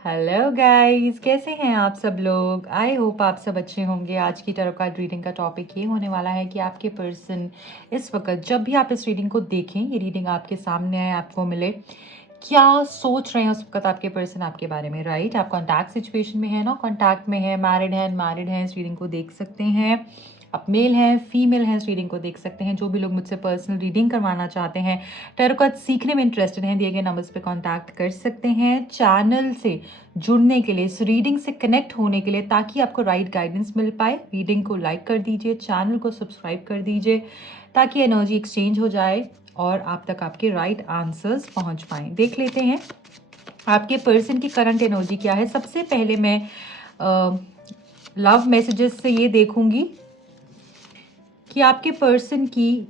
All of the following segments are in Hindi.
हेलो गाइस, कैसे हैं आप सब लोग। आई होप आप सब अच्छे होंगे। आज की टैरो कार्ड रीडिंग का टॉपिक ये होने वाला है कि आपके पर्सन इस वक्त जब भी आप इस रीडिंग को देखें, ये रीडिंग आपके सामने आए, आपको मिले, क्या सोच रहे हैं उस वक्त आपके पर्सन आपके बारे में। राइट, आप कॉन्टैक्ट सिचुएशन में है ना, कॉन्टैक्ट में है, मैरिड है, अनमैरिड है, इस रीडिंग को देख सकते हैं। आप मेल हैं, फीमेल हैं, इस रीडिंग को देख सकते हैं। जो भी लोग मुझसे पर्सनल रीडिंग करवाना चाहते हैं, टैरो कार्ड सीखने में इंटरेस्टेड हैं, दिए गए नंबर्स पे कांटेक्ट कर सकते हैं। चैनल से जुड़ने के लिए, इस रीडिंग से कनेक्ट होने के लिए, ताकि आपको राइट गाइडेंस मिल पाए, रीडिंग को लाइक कर दीजिए, चैनल को सब्सक्राइब कर दीजिए, ताकि एनर्जी एक्सचेंज हो जाए और आप तक आपके राइट आंसर्स पहुंच पाएं। देख लेते हैं आपके पर्सन की करंट एनर्जी क्या है। सबसे पहले मैं लव मैसेजेस से ये देखूंगी कि आपके पर्सन की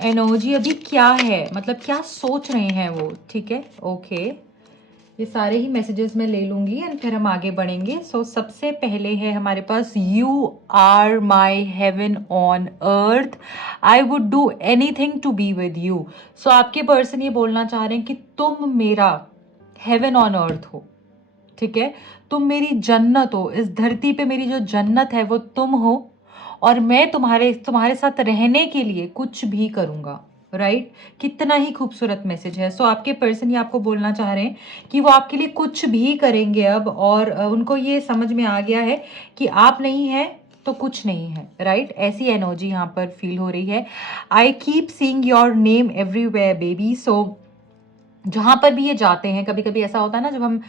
एनर्जी अभी क्या है, मतलब क्या सोच रहे हैं वो। ठीक है, ओके, ये सारे ही मैसेजेस मैं ले लूंगी एंड फिर हम आगे बढ़ेंगे। सबसे पहले है हमारे पास, you are my heaven on earth, I would do anything to be with you. So आपके पर्सन ये बोलना चाह रहे हैं कि तुम मेरा हेवन ऑन अर्थ हो। ठीक है, तुम मेरी जन्नत हो, इस धरती पे मेरी जो जन्नत है वो तुम हो, और मैं तुम्हारे साथ रहने के लिए कुछ भी करूंगा। राइट, कितना ही खूबसूरत मैसेज है। सो आपके पर्सन ये आपको बोलना चाह रहे हैं कि वो आपके लिए कुछ भी करेंगे अब, और उनको ये समझ में आ गया है कि आप नहीं है तो कुछ नहीं है। राइट, ऐसी एनर्जी यहाँ पर फील हो रही है। I keep seeing your name everywhere baby. So जहां पर भी ये जाते हैं, कभी कभी ऐसा होता है ना, जब हम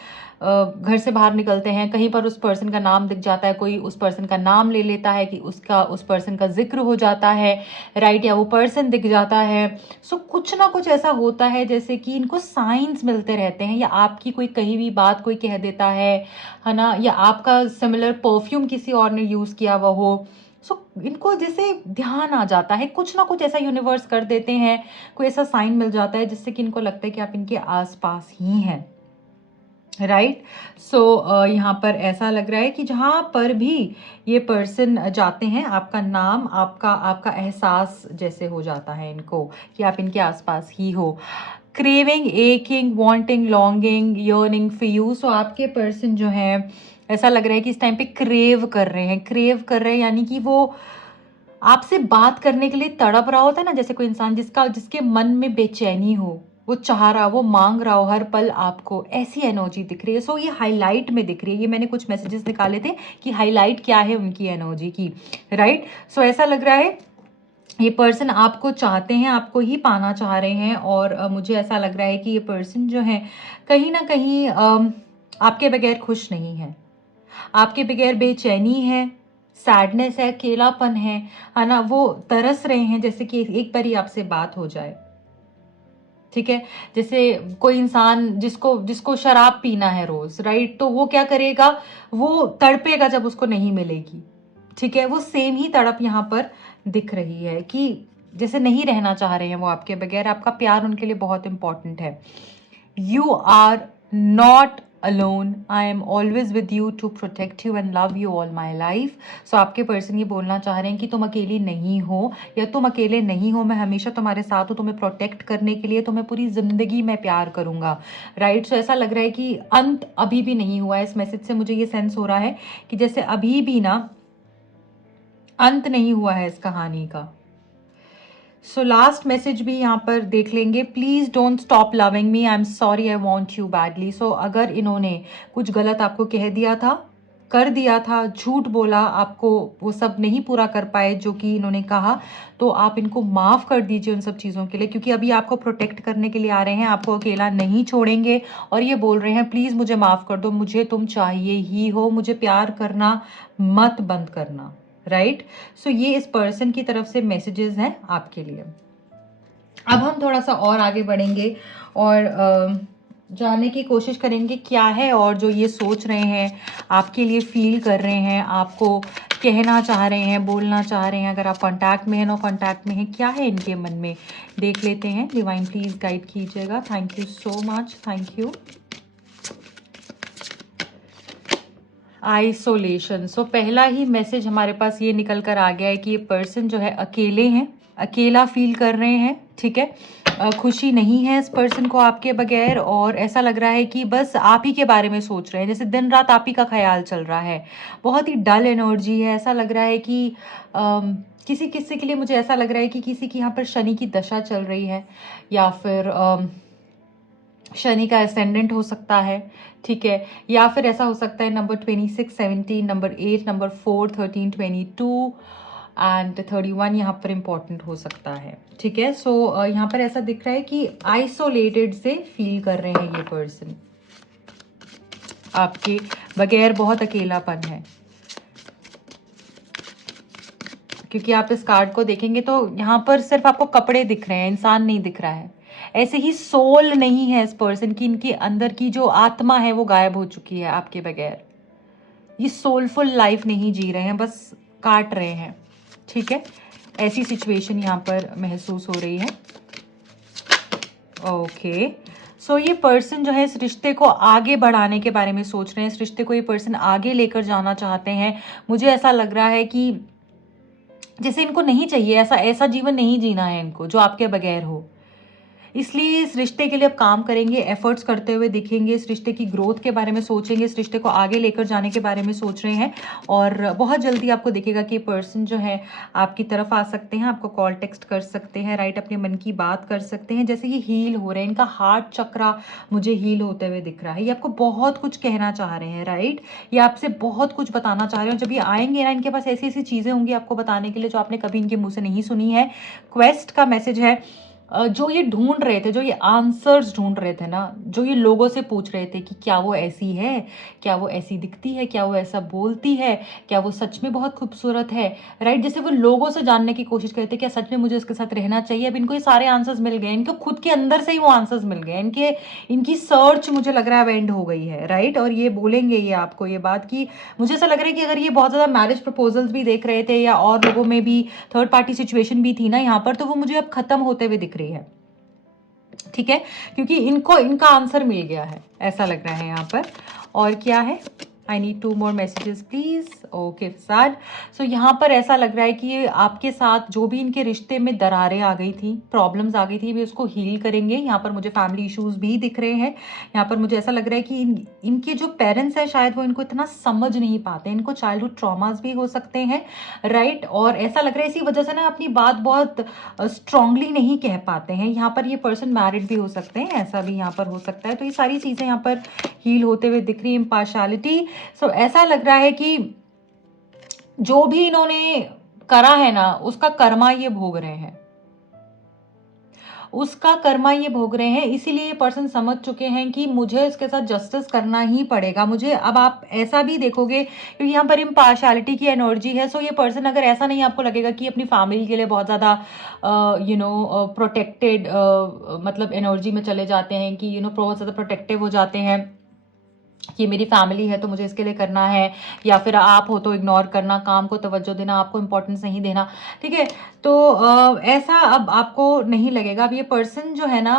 घर से बाहर निकलते हैं, कहीं पर उस पर्सन का नाम दिख जाता है, कोई उस पर्सन का नाम ले लेता है कि उस पर्सन का जिक्र हो जाता है। राइट, या वो पर्सन दिख जाता है। सो कुछ ना कुछ ऐसा होता है जैसे कि इनको साइंस मिलते रहते हैं, या आपकी कोई कही हुई बात कोई कह देता है ना, या आपका सिमिलर परफ्यूम किसी और ने यूज किया हुआ हो। सो इनको जैसे ध्यान आ जाता है, कुछ ना कुछ ऐसा यूनिवर्स कर देते हैं, कोई ऐसा साइन मिल जाता है जिससे कि इनको लगता है कि आप इनके आसपास ही हैं। राइट, सो यहाँ पर ऐसा लग रहा है कि जहाँ पर भी ये पर्सन जाते हैं, आपका नाम, आपका आपका एहसास जैसे हो जाता है इनको कि आप इनके आसपास ही हो। Craving, aching, wanting, longing, yearning for you. So आपके पर्सन जो है, ऐसा लग रहा है कि इस टाइम पे क्रेव कर रहे हैं, क्रेव कर रहे हैं, यानी कि वो आपसे बात करने के लिए तड़प रहा होता है ना, जैसे कोई इंसान जिसके मन में बेचैनी हो, वो चाह रहा, वो मांग रहा हो हर पल आपको, ऐसी एनर्जी दिख रही है। सो ये हाईलाइट में दिख रही है। ये मैंने कुछ मैसेजेस निकाले थे कि हाईलाइट क्या है उनकी एनर्जी की। राइट, सो ऐसा लग रहा है ये पर्सन आपको चाहते हैं, आपको ही पाना चाह रहे हैं, और मुझे ऐसा लग रहा है कि ये पर्सन जो है कहीं ना कहीं आपके बगैर खुश नहीं है, आपके बगैर बेचैनी है, सैडनेस है, अकेलापन है ना। वो तरस रहे हैं जैसे कि एक बार ही आपसे बात हो जाए। ठीक है, जैसे कोई इंसान जिसको जिसको शराब पीना है रोज, राइट, तो वो क्या करेगा, वो तड़पेगा जब उसको नहीं मिलेगी। ठीक है, वो सेम ही तड़प यहाँ पर दिख रही है कि जैसे नहीं रहना चाह रहे हैं वो आपके बगैर, आपका प्यार उनके लिए बहुत इंपॉर्टेंट है। You are not alone. I am always with you to protect you and love you all my life. So आपके पर्सन ये बोलना चाह रहे हैं कि तुम अकेली नहीं हो, या तुम अकेले नहीं हो, मैं हमेशा तुम्हारे साथ हूँ, तुम्हें प्रोटेक्ट करने के लिए, तुम्हें पूरी जिंदगी में प्यार करूंगा। राइट, सो ऐसा लग रहा है कि अंत अभी भी नहीं हुआ है। इस मैसेज से मुझे ये सेंस हो रहा है कि जैसे अभी भी ना अंत नहीं हुआ है इस कहानी का। सो लास्ट मैसेज भी यहाँ पर देख लेंगे। Please don't stop loving me, I am sorry, I want you badly. So अगर इन्होंने कुछ गलत आपको कह दिया था, कर दिया था, झूठ बोला, आपको वो सब नहीं पूरा कर पाए जो कि इन्होंने कहा, तो आप इनको माफ कर दीजिए उन सब चीज़ों के लिए, क्योंकि अभी आपको प्रोटेक्ट करने के लिए आ रहे हैं, आपको अकेला नहीं छोड़ेंगे। और ये बोल रहे हैं प्लीज मुझे माफ कर दो, मुझे तुम चाहिए ही हो, मुझे प्यार करना मत बंद करना। राइट, सो ये इस पर्सन की तरफ से मैसेजेस हैं आपके लिए। अब हम थोड़ा सा और आगे बढ़ेंगे और जानने की कोशिश करेंगे क्या है, और जो ये सोच रहे हैं, आपके लिए फील कर रहे हैं, आपको कहना चाह रहे हैं, बोलना चाह रहे हैं। अगर आप कांटेक्ट में हैं, नो कांटेक्ट में हैं, क्या है इनके मन में, देख लेते हैं। डिवाइन प्लीज गाइड कीजिएगा। Thank you so much, thank you. Isolation. So पहला ही मैसेज हमारे पास ये निकल कर आ गया है कि ये पर्सन जो है अकेले हैं, अकेला फील कर रहे हैं। ठीक है, खुशी नहीं है इस पर्सन को आपके बगैर, और ऐसा लग रहा है कि बस आप ही के बारे में सोच रहे हैं, जैसे दिन रात आप ही का ख्याल चल रहा है। बहुत ही डल एनर्जी है। ऐसा लग रहा है कि किसी किसी के लिए मुझे ऐसा लग रहा है कि किसी की यहाँ पर शनि की दशा चल रही है, या फिर शनि का असेंडेंट हो सकता है, ठीक है। या फिर ऐसा हो सकता है नंबर 26, 17, नंबर 8, नंबर 4, 13, 22 एंड 31 यहाँ पर इंपॉर्टेंट हो सकता है, ठीक है। सो यहाँ पर ऐसा दिख रहा है कि आइसोलेटेड से फील कर रहे हैं ये पर्सन, आपके बगैर बहुत अकेलापन है। क्योंकि आप इस कार्ड को देखेंगे तो यहाँ पर सिर्फ आपको कपड़े दिख रहे हैं, इंसान नहीं दिख रहा है। ऐसे ही सोल नहीं है इस पर्सन की, इनके अंदर की जो आत्मा है वो गायब हो चुकी है आपके बगैर। ये सोलफुल लाइफ नहीं जी रहे हैं, बस काट रहे हैं, ठीक है। ऐसी सिचुएशन यहाँ पर महसूस हो रही है। ओके, सो ये पर्सन जो है इस रिश्ते को आगे बढ़ाने के बारे में सोच रहे हैं। इस रिश्ते को ये पर्सन आगे लेकर जाना चाहते हैं। मुझे ऐसा लग रहा है कि जैसे इनको नहीं चाहिए, ऐसा जीवन नहीं जीना है इनको जो आपके बगैर हो। इसलिए इस रिश्ते के लिए अब काम करेंगे, एफर्ट्स करते हुए दिखेंगे, इस रिश्ते की ग्रोथ के बारे में सोचेंगे, इस रिश्ते को आगे लेकर जाने के बारे में सोच रहे हैं। और बहुत जल्दी आपको दिखेगा कि पर्सन जो है आपकी तरफ आ सकते हैं, आपको कॉल टेक्स्ट कर सकते हैं, राइट, अपने मन की बात कर सकते हैं। जैसे ये हील हो रहे हैं, इनका हार्ट चक्रा मुझे हील होते हुए दिख रहा है। ये आपको बहुत कुछ कहना चाह रहे हैं, राइट, ये आपसे बहुत कुछ बताना चाह रहे हैं। जब ये आएंगे ना, इनके पास ऐसी ऐसी चीज़ें होंगी आपको बताने के लिए जो आपने कभी इनके मुँह से नहीं सुनी है। क्वेस्ट का मैसेज है, जो ये ढूंढ रहे थे, जो ये आंसर्स ढूंढ रहे थे ना, जो ये लोगों से पूछ रहे थे कि क्या वो ऐसी है, क्या वो ऐसी दिखती है, क्या वो ऐसा बोलती है, क्या वो सच में बहुत खूबसूरत है, राइट, जैसे वो लोगों से जानने की कोशिश करते क्या सच में मुझे उसके साथ रहना चाहिए। अब इनको ये सारे आंसर्स मिल गए, इनको खुद के अंदर से ही वो आंसर्स मिल गए। इनकी सर्च मुझे लग रहा है अब एंड हो गई है, राइट। और ये बोलेंगे ये आपको ये बात कि मुझे ऐसा लग रहा है कि अगर ये बहुत ज़्यादा मैरिज प्रपोजल्स भी देख रहे थे या और लोगों में भी थर्ड पार्टी सिचुएशन भी थी ना यहाँ पर, तो वो मुझे अब खत्म होते हुए दिख रही है, ठीक है, क्योंकि इनको इनका आंसर मिल गया है, ऐसा लग रहा है यहाँ पर। और क्या है, I need 2 more messages please. Okay साद, सो यहाँ पर ऐसा लग रहा है कि ये आपके साथ जो भी इनके रिश्ते में दरारें आ गई थी, प्रॉब्लम्स आ गई थी, वे उसको हील करेंगे। यहाँ पर मुझे फैमिली इश्यूज भी दिख रहे हैं। यहाँ पर मुझे ऐसा लग रहा है कि इनके जो पेरेंट्स हैं शायद वो इनको इतना समझ नहीं पाते, इनको चाइल्डहुड ट्रॉमास भी हो सकते हैं, राइट। और ऐसा लग रहा है इसी वजह से ना अपनी बात बहुत स्ट्रांगली नहीं कह पाते हैं। यहाँ पर ये पर्सन मैरिड भी हो सकते हैं, ऐसा भी यहाँ पर हो सकता है। तो ये सारी चीज़ें यहाँ पर हील होते हुए दिख रही है। इम्पार्शलिटी, सो ऐसा लग रहा है कि जो भी इन्होंने करा है ना, उसका कर्मा ये भोग रहे हैं, उसका कर्मा ये भोग रहे हैं। इसीलिए ये पर्सन समझ चुके हैं कि मुझे इसके साथ जस्टिस करना ही पड़ेगा मुझे। अब आप ऐसा भी देखोगे क्योंकि यहाँ पर इम्पार्शलिटी की एनर्जी है। सो ये पर्सन, अगर ऐसा नहीं आपको लगेगा कि अपनी फैमिली के लिए बहुत ज़्यादा प्रोटेक्टेड मतलब एनर्जी में चले जाते हैं कि बहुत ज़्यादा प्रोटेक्टिव हो जाते हैं कि मेरी फैमिली है तो मुझे इसके लिए करना है, या फिर आप हो तो इग्नोर करना, काम को तवज्जो देना, आपको इंपॉर्टेंस नहीं देना, ठीक है। तो ऐसा अब आपको नहीं लगेगा। अब ये पर्सन जो है ना,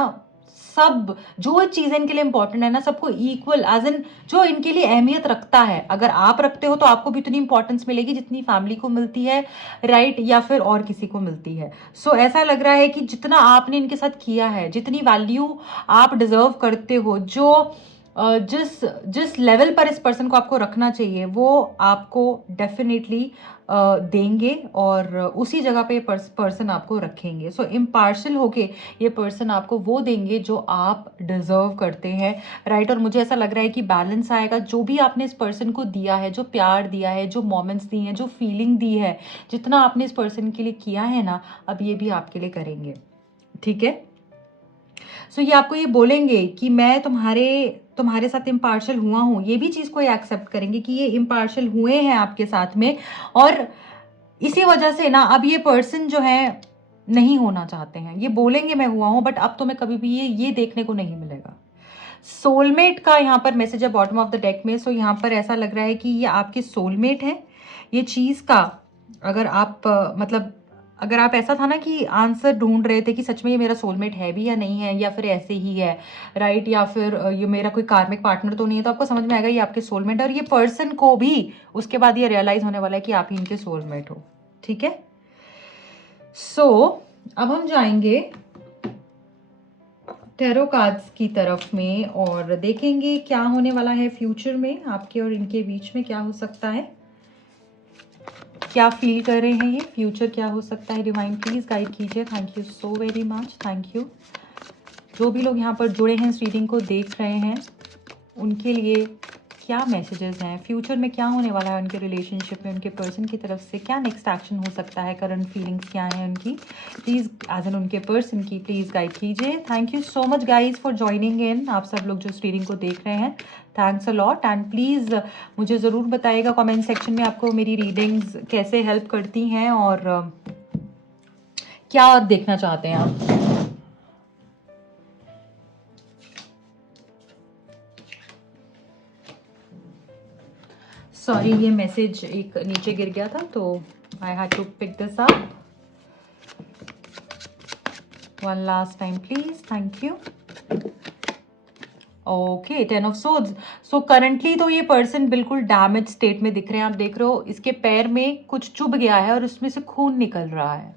सब जो चीज़ें इनके लिए इंपॉर्टेंट है ना, सबको इक्वल एज इन जो इनके लिए अहमियत रखता है, अगर आप रखते हो तो आपको भी उतनी इंपॉर्टेंस मिलेगी जितनी फैमिली को मिलती है, राइट, या फिर और किसी को मिलती है। सो ऐसा लग रहा है कि जितना आपने इनके साथ किया है, जितनी वैल्यू आप डिजर्व करते हो, जो जिस जिस लेवल पर इस पर्सन को आपको रखना चाहिए वो आपको डेफिनेटली देंगे, और उसी जगह पे पर्सन आपको रखेंगे। सो इम्पार्शल होके ये पर्सन आपको वो देंगे जो आप डिजर्व करते हैं, राइट। और मुझे ऐसा लग रहा है कि बैलेंस आएगा। जो भी आपने इस पर्सन को दिया है, जो प्यार दिया है, जो मोमेंट्स दिए हैं, जो फीलिंग दी है, जितना आपने इस पर्सन के लिए किया है ना, अब ये भी आपके लिए करेंगे, ठीक है। सो ये आपको ये बोलेंगे कि मैं तुम्हारे साथ इम्पार्शल हुआ हूँ। ये भी चीज़ को ये एक्सेप्ट करेंगे कि ये इम्पार्शल हुए हैं आपके साथ में, और इसी वजह से ना अब ये पर्सन जो है नहीं होना चाहते हैं। ये बोलेंगे मैं हुआ हूँ, बट अब तो मैं कभी भी ये देखने को नहीं मिलेगा। सोलमेट का यहाँ पर मैसेज है बॉटम ऑफ द डेक में। सो यहाँ पर ऐसा लग रहा है कि ये आपके सोलमेट है। ये चीज़ का अगर आप मतलब अगर आप ऐसा था ना कि आंसर ढूंढ रहे थे कि सच में ये मेरा सोलमेट है भी या नहीं है, या फिर ऐसे ही है, राइट, या फिर ये मेरा कोई कार्मिक पार्टनर तो नहीं है, तो आपको समझ में आएगा ये आपके सोलमेट है। और ये पर्सन को भी उसके बाद ये रियलाइज होने वाला है कि आप ही इनके सोलमेट हो, ठीक है। सो अब हम जाएंगे टैरो कार्ड्स की तरफ में और देखेंगे क्या होने वाला है फ्यूचर में आपके और इनके बीच में, क्या हो सकता है, क्या फील कर रहे हैं ये, फ्यूचर क्या हो सकता है। डिवाइन प्लीज गाइड कीजिए। Thank you so very much, thank you. जो भी लोग यहाँ पर जुड़े हैं, इस रीडिंग को देख रहे हैं, उनके लिए क्या मैसेजेस हैं, फ्यूचर में क्या होने वाला है उनके रिलेशनशिप में, उनके पर्सन की तरफ से क्या नेक्स्ट एक्शन हो सकता है, करंट फीलिंग्स क्या हैं उनकी, प्लीज़ एज एन उनके पर्सन की प्लीज़ गाइड कीजिए। Thank you so much guys for joining in. आप सब लोग जो इस रीडिंग को देख रहे हैं, thanks a lot. And please मुझे ज़रूर बताइएगा कमेंट सेक्शन में आपको मेरी रीडिंग्स कैसे हेल्प करती हैं और क्या देखना चाहते हैं आप। सॉरी, ये मैसेज एक नीचे गिर गया था तो I had to pick this up. One last time please, thank you. Okay, 10 of swords. So currently तो ये पर्सन बिल्कुल डैमेज स्टेट में दिख रहे हैं। आप देख रहे हो इसके पैर में कुछ चुभ गया है और उसमें से खून निकल रहा है।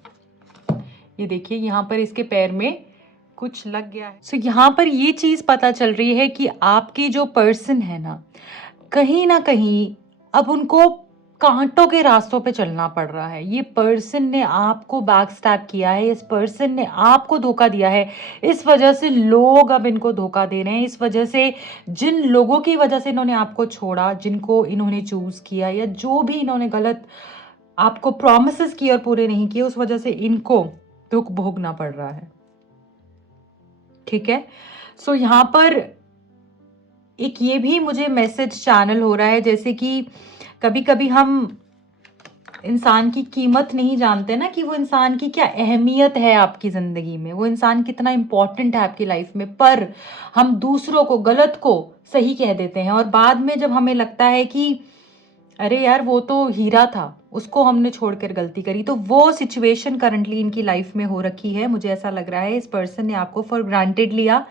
ये देखिए यहाँ पर इसके पैर में कुछ लग गया है। सो यहाँ पर ये चीज पता चल रही है कि आपकी जो पर्सन है ना कहीं अब उनको कांटों के रास्तों पे चलना पड़ रहा है। ये पर्सन ने आपको बैक स्टैब किया है, इस पर्सन ने आपको धोखा दिया है। इस वजह से लोग अब इनको धोखा दे रहे हैं। इस वजह से जिन लोगों की वजह से इन्होंने आपको छोड़ा, जिनको इन्होंने चूज किया, या जो भी इन्होंने गलत आपको प्रॉमिसेस किए और पूरे नहीं किए, उस वजह से इनको दुख भोगना पड़ रहा है। ठीक है, सो यहाँ पर एक ये भी मुझे मैसेज चैनल हो रहा है, जैसे कि कभी कभी हम इंसान की कीमत नहीं जानते ना, कि वो इंसान की क्या अहमियत है आपकी जिंदगी में, वो इंसान कितना इंपॉर्टेंट है आपकी लाइफ में, पर हम दूसरों को, गलत को सही कह देते हैं और बाद में जब हमें लगता है कि अरे यार वो तो हीरा था, उसको हमने छोड़कर गलती करी, तो वो सिचुएशन करंटली इनकी लाइफ में हो रखी है। मुझे ऐसा लग रहा है इस पर्सन ने आपको फॉर ग्रांटेड लिया।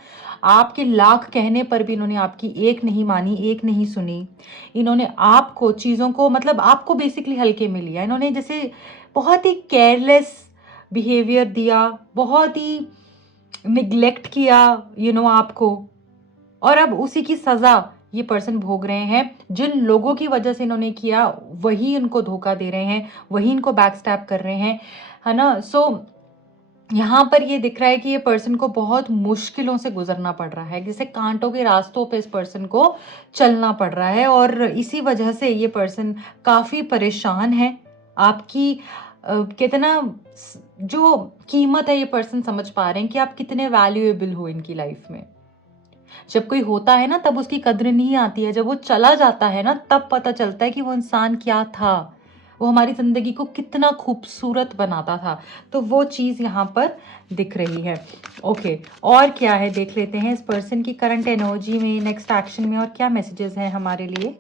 आपके लाख कहने पर भी इन्होंने आपकी एक नहीं मानी, एक नहीं सुनी। इन्होंने आपको चीज़ों को, मतलब आपको बेसिकली हल्के में लिया। इन्होंने जैसे बहुत ही केयरलेस बिहेवियर दिया, बहुत ही निग्लेक्ट किया आपको, और अब उसी की सजा ये पर्सन भोग रहे हैं। जिन लोगों की वजह से इन्होंने किया वही इनको धोखा दे रहे हैं, वही इनको बैकस्टैब कर रहे हैं, है ना। सो यहाँ पर ये दिख रहा है कि ये पर्सन को बहुत मुश्किलों से गुजरना पड़ रहा है, जैसे कांटों के रास्तों पे इस पर्सन को चलना पड़ रहा है और इसी वजह से ये पर्सन काफी परेशान है। आपकी कितना जो कीमत है ये पर्सन समझ पा रहे हैं कि आप कितने वैल्यूएबल हो इनकी लाइफ में। जब कोई होता है ना तब उसकी कद्र नहीं आती है, जब वो चला जाता है ना तब पता चलता है कि वो इंसान क्या था, वो हमारी जिंदगी को कितना खूबसूरत बनाता था। तो वो चीज यहाँ पर दिख रही है। ओके, और क्या है देख लेते हैं इस पर्सन की करंट एनर्जी में, नेक्स्ट एक्शन में, और क्या मैसेजेस हैं हमारे लिए।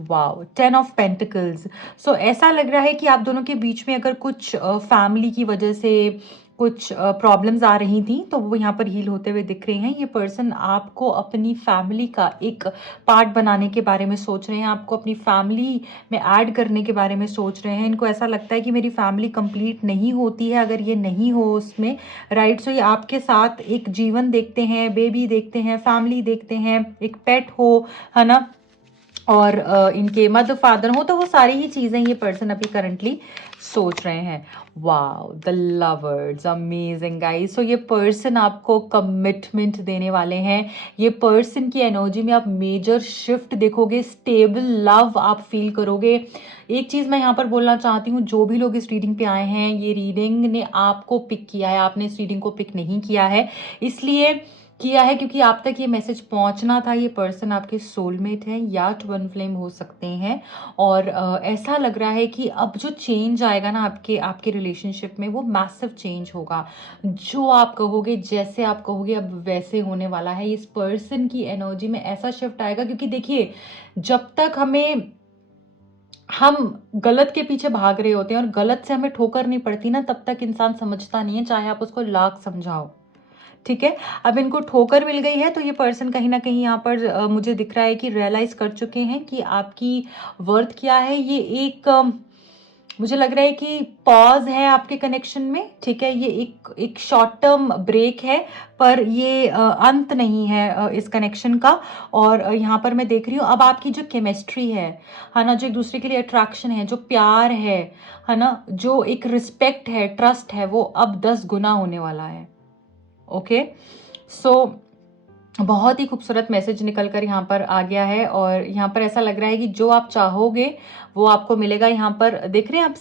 Wow, 10 of pentacles. सो ऐसा लग रहा है कि आप दोनों के बीच में अगर कुछ फैमिली की वजह से कुछ प्रॉब्लम्स आ रही थी तो वो यहाँ पर हील होते हुए दिख रहे हैं। ये पर्सन आपको अपनी फैमिली का एक पार्ट बनाने के बारे में सोच रहे हैं, आपको अपनी फैमिली में ऐड करने के बारे में सोच रहे हैं। इनको ऐसा लगता है कि मेरी फैमिली कंप्लीट नहीं होती है अगर ये नहीं हो उसमें, राइट। सो ये आपके साथ एक जीवन देखते हैं, बेबी देखते हैं, फैमिली देखते हैं, एक पेट हो, है ना, और इनके मदर फादर हो, तो वो सारी ही चीज़ें ये पर्सन अभी करंटली सोच रहे हैं। Wow, the lovers, amazing guys. So ये पर्सन आपको कमिटमेंट देने वाले हैं। ये पर्सन की एनर्जी में आप मेजर शिफ्ट देखोगे, स्टेबल लव आप फील करोगे। एक चीज़ मैं यहाँ पर बोलना चाहती हूँ, जो भी लोग इस रीडिंग पे आए हैं, ये रीडिंग ने आपको पिक किया है, आपने इस रीडिंग को पिक नहीं किया है, इसलिए किया है क्योंकि आप तक ये मैसेज पहुंचना था। ये पर्सन आपके सोलमेट है या ट्विन फ्लेम हो सकते हैं, और ऐसा लग रहा है कि अब जो चेंज आएगा ना आपके आपके रिलेशनशिप में, वो मैसिव चेंज होगा। जो आप कहोगे, जैसे आप कहोगे, अब वैसे होने वाला है। इस पर्सन की एनर्जी में ऐसा शिफ्ट आएगा, क्योंकि देखिए जब तक हम गलत के पीछे भाग रहे होते हैं और गलत से हमें ठोकर नहीं पड़ती ना, तब तक इंसान समझता नहीं है, चाहे आप उसको लाख समझाओ। ठीक है, अब इनको ठोकर मिल गई है तो ये पर्सन कहीं ना कहीं यहाँ पर मुझे दिख रहा है कि रियलाइज कर चुके हैं कि आपकी वर्थ क्या है। ये एक मुझे लग रहा है कि पॉज है आपके कनेक्शन में, ठीक है। ये एक शॉर्ट टर्म ब्रेक है, पर ये अंत नहीं है इस कनेक्शन का। और यहाँ पर मैं देख रही हूँ अब आपकी जो केमिस्ट्री है ना, जो एक दूसरे के लिए अट्रैक्शन है, जो प्यार है ना, जो एक रिस्पेक्ट है, ट्रस्ट है, वो अब 10 गुना होने वाला है। ओके, सो बहुत ही खूबसूरत मैसेज निकल कर यहाँ पर आ गया है। और यहाँ पर ऐसा लग रहा है कि जो आप चाहोगे वो आपको मिलेगा। यहाँ पर देख रहे हैं आप,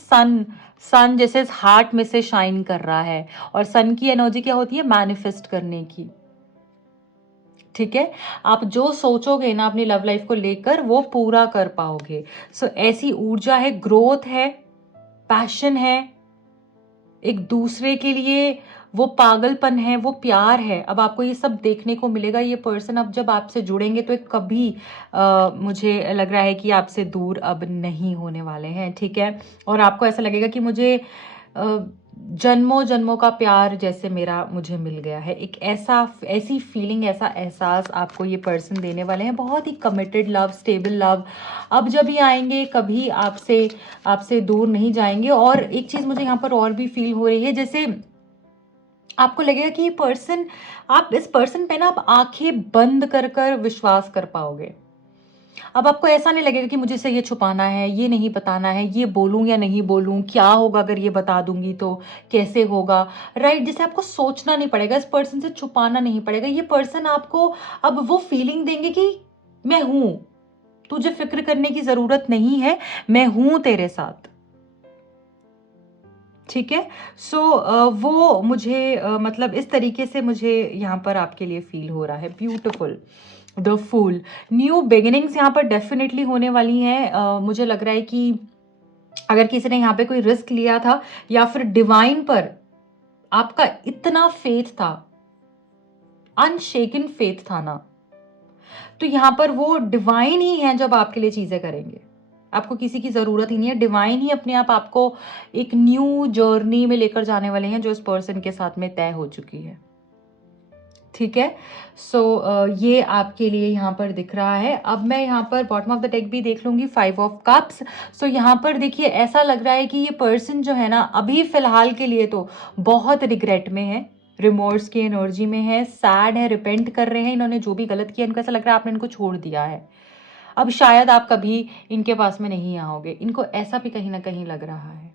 सन जैसे हार्ट में से शाइन कर रहा है। और सन की एनर्जी क्या होती है? मैनिफेस्ट करने की, ठीक है। आप जो सोचोगे ना अपनी लव लाइफ को लेकर, वो पूरा कर पाओगे। सो ऐसी ऊर्जा है, ग्रोथ है, पैशन है, एक दूसरे के लिए वो पागलपन है, वो प्यार है। अब आपको ये सब देखने को मिलेगा। ये पर्सन अब जब आपसे जुड़ेंगे तो एक कभी मुझे लग रहा है कि आपसे दूर अब नहीं होने वाले हैं, ठीक है। और आपको ऐसा लगेगा कि मुझे जन्मों जन्मों का प्यार जैसे मुझे मिल गया है। एक ऐसी फीलिंग, ऐसा एहसास आपको ये पर्सन देने वाले हैं। बहुत ही कमिटेड लव, स्टेबल लव। अब जब ये आएंगे कभी आपसे दूर नहीं जाएंगे। और एक चीज मुझे यहाँ पर और भी फील हो रही है, जैसे आपको लगेगा कि आप इस पर्सन पे ना आप आंखें बंद कर कर विश्वास कर पाओगे। अब आपको ऐसा नहीं लगेगा कि मुझे से ये छुपाना है, ये नहीं बताना है, ये बोलूं या नहीं बोलूं, क्या होगा अगर ये बता दूंगी तो कैसे होगा, राइट। जैसे आपको सोचना नहीं पड़ेगा, इस पर्सन से छुपाना नहीं पड़ेगा। ये पर्सन आपको अब वो फीलिंग देंगे कि मैं हूं, तुझे फिक्र करने की जरूरत नहीं है, मैं हूं तेरे साथ, ठीक है। सो वो मुझे मतलब इस तरीके से मुझे यहाँ पर आपके लिए फील हो रहा है। Beautiful, the fool. New beginnings यहाँ पर डेफिनेटली होने वाली हैं। मुझे लग रहा है कि अगर किसी ने यहाँ पे कोई रिस्क लिया था या फिर डिवाइन पर आपका इतना फेथ था, अनशेकन फेथ था ना, तो यहाँ पर वो डिवाइन ही है जब आपके लिए चीजें करेंगे। आपको किसी की जरूरत ही नहीं है, डिवाइन ही अपने आप आपको एक न्यू जर्नी में लेकर जाने वाले हैं, जो इस पर्सन के साथ में तय हो चुकी है, ठीक है। सो ये आपके लिए यहाँ पर दिख रहा है। अब मैं यहाँ पर बॉटम ऑफ द डेक भी देख लूंगी, 5 ऑफ कप्स। सो यहाँ पर देखिए ऐसा लग रहा है कि ये पर्सन जो है ना, अभी फिलहाल के लिए तो बहुत रिग्रेट में है, रिमोर्स की एनर्जी में है, सैड है, रिपेंट कर रहे हैं। इन्होंने जो भी गलत किया, इनको ऐसा लग रहा है आपने इनको छोड़ दिया है। अब शायद आप कभी इनके पास में नहीं आओगे, इनको ऐसा भी कहीं ना कहीं लग रहा है,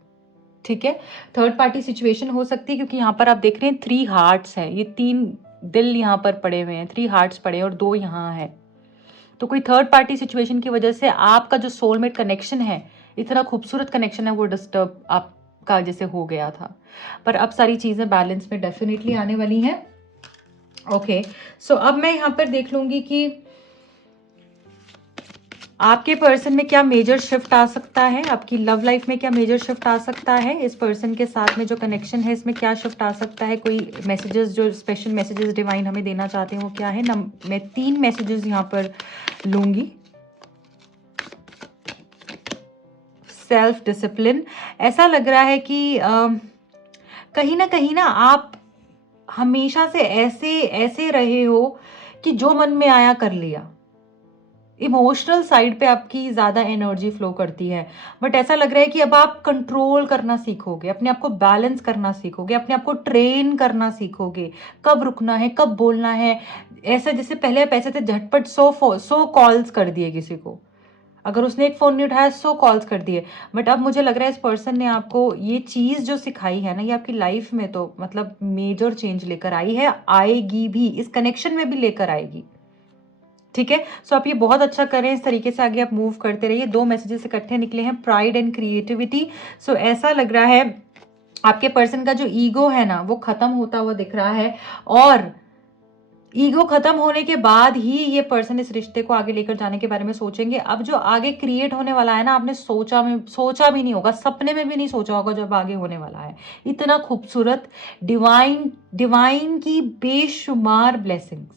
ठीक है। थर्ड पार्टी सिचुएशन हो सकती है, क्योंकि यहाँ पर आप देख रहे हैं 3 हार्ट्स हैं, ये 3 दिल यहाँ पर पड़े हुए हैं, 3 हार्ट्स पड़े और 2 यहाँ है। तो कोई थर्ड पार्टी सिचुएशन की वजह से आपका जो सोलमेट कनेक्शन है, इतना खूबसूरत कनेक्शन है, वो डिस्टर्ब आपका जैसे हो गया था। पर अब सारी चीजें बैलेंस में डेफिनेटली आने वाली हैं। ओके, सो अब मैं यहाँ पर देख लूंगी कि आपके पर्सन में क्या मेजर शिफ्ट आ सकता है, आपकी लव लाइफ में क्या मेजर शिफ्ट आ सकता है, इस पर्सन के साथ में जो कनेक्शन है इसमें क्या शिफ्ट आ सकता है। कोई मैसेजेस, जो स्पेशल मैसेजेस डिवाइन हमें देना चाहते हैं, वो क्या है। मैं 3 मैसेजेस यहाँ पर लूंगी। सेल्फ डिसिप्लिन, ऐसा लग रहा है कि कहीं ना आप हमेशा से ऐसे रहे हो कि जो मन में आया कर लिया। इमोशनल साइड पे आपकी ज्यादा एनर्जी फ्लो करती है, बट ऐसा लग रहा है कि अब आप कंट्रोल करना सीखोगे, अपने आप को बैलेंस करना सीखोगे, अपने आप को ट्रेन करना सीखोगे, कब रुकना है, कब बोलना है। ऐसा जैसे पहले आप ऐसे थे, झटपट 100 कॉल्स कर दिए किसी को, अगर उसने एक फोन नहीं उठाया 100 कॉल्स कर दिए। बट अब मुझे लग रहा है इस पर्सन ने आपको ये चीज जो सिखाई है ना, ये आपकी लाइफ में तो मतलब मेजर चेंज लेकर आई है, आएगी भी, इस कनेक्शन में भी लेकर आएगी, ठीक है। सो आप ये बहुत अच्छा करें, इस तरीके से आगे आप मूव करते रहिए। 2 मैसेजेस इकट्ठे निकले हैं, प्राइड एंड क्रिएटिविटी। सो ऐसा लग रहा है आपके पर्सन का जो ईगो है ना, वो खत्म होता हुआ दिख रहा है। और ईगो खत्म होने के बाद ही ये पर्सन इस रिश्ते को आगे लेकर जाने के बारे में सोचेंगे। अब जो आगे क्रिएट होने वाला है ना, आपने सोचा भी नहीं होगा, सपने में भी नहीं सोचा होगा जब आगे होने वाला है। इतना खूबसूरत, डिवाइन की बेशुमार ब्लेसिंग्स।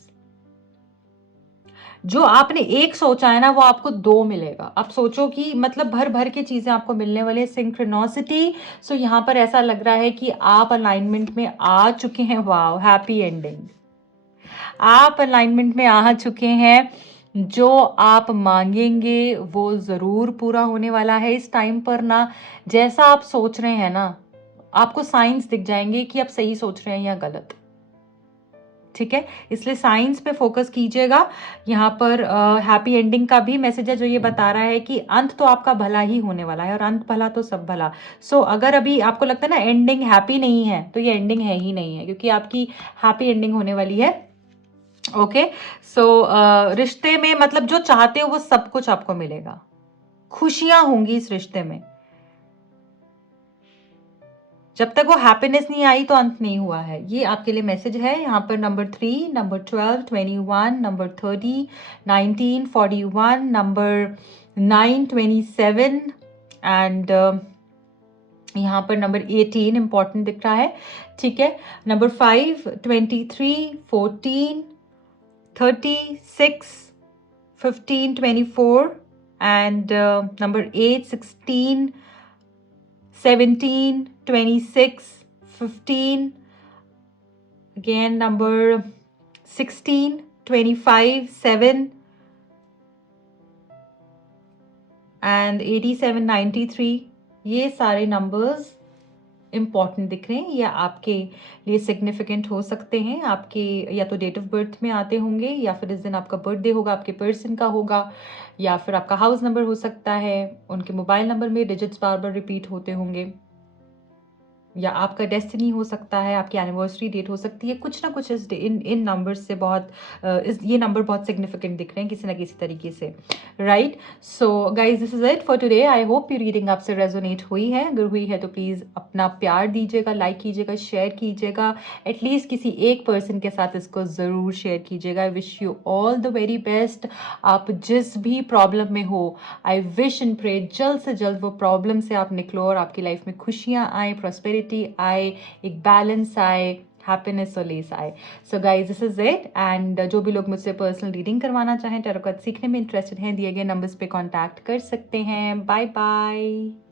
जो आपने एक सोचा है ना, वो आपको 2 मिलेगा। आप सोचो कि मतलब भर भर के चीजें आपको मिलने वाली है, सिंक्रोनिसिटी। सो यहाँ पर ऐसा लग रहा है कि आप अलाइनमेंट में आ चुके हैं। वाओ, हैप्पी एंडिंग, आप अलाइनमेंट में आ चुके हैं। जो आप मांगेंगे वो ज़रूर पूरा होने वाला है इस टाइम पर ना। जैसा आप सोच रहे हैं ना, आपको साइंस दिख जाएंगे कि आप सही सोच रहे हैं या गलत। ठीक है, इसलिए साइंस पे फोकस कीजिएगा। यहाँ पर हैप्पी एंडिंग का भी मैसेज है जो ये बता रहा है कि अंत तो आपका भला ही होने वाला है, और अंत भला तो सब भला। सो अगर अभी आपको लगता है ना एंडिंग हैप्पी नहीं है, तो ये एंडिंग है ही नहीं है, क्योंकि आपकी हैप्पी एंडिंग होने वाली है। ओके, सो रिश्ते में मतलब जो चाहते हो वो सब कुछ आपको मिलेगा, खुशियां होंगी इस रिश्ते में। जब तक वो हैप्पीनेस नहीं आई तो अंत नहीं हुआ है, ये आपके लिए मैसेज है। यहाँ पर number 3, number 12, 21, number 30, 19, 41, number 9, 27 and यहाँ पर नंबर 18 इंपॉर्टेंट दिख रहा है। ठीक है, number 5, 23, 14, 36, 15, 24 and number 8, 16, 17, 26, 15, again number 16, 25, 7 and 87, 93, ये सारे नंबर्स इम्पॉर्टेंट दिख रहे हैं। ये आपके लिए सिग्निफिकेंट हो सकते हैं, आपके या तो डेट ऑफ बर्थ में आते होंगे, या फिर इस दिन आपका बर्थडे होगा, आपके पर्सन का होगा, या फिर आपका हाउस नंबर हो सकता है, उनके मोबाइल नंबर में डिजिट्स बार बार रिपीट होते होंगे, या आपका डेस्टिनी हो सकता है, आपकी एनिवर्सरी डेट हो सकती है। कुछ ना कुछ इन नंबर्स से बहुत ये नंबर बहुत सिग्निफिकेंट दिख रहे हैं किसी ना किसी तरीके से, right. So guys this is it for today. I hope ये रीडिंग आपसे रेजोनेट हुई है। अगर हुई है तो प्लीज़ अपना प्यार दीजिएगा, लाइक कीजिएगा, शेयर कीजिएगा, एटलीस्ट किसी एक पर्सन के साथ इसको ज़रूर शेयर कीजिएगा। I wish you all the very best. आप जिस भी प्रॉब्लम में हो, आई विश एंड प्रे जल्द से जल्द वो प्रॉब्लम से आप निकलो और आपकी लाइफ में खुशियाँ आए, प्रॉस्पेरिटी आए, एक बैलेंस आए, हैप्पीनेस और लेस आए। So guys this is it. And जो भी लोग मुझसे पर्सनल रीडिंग करवाना चाहें, टैरो कार्ड सीखने में इंटरेस्टेड हैं, दिए गए नंबर्स पे कांटेक्ट कर सकते हैं। Bye bye.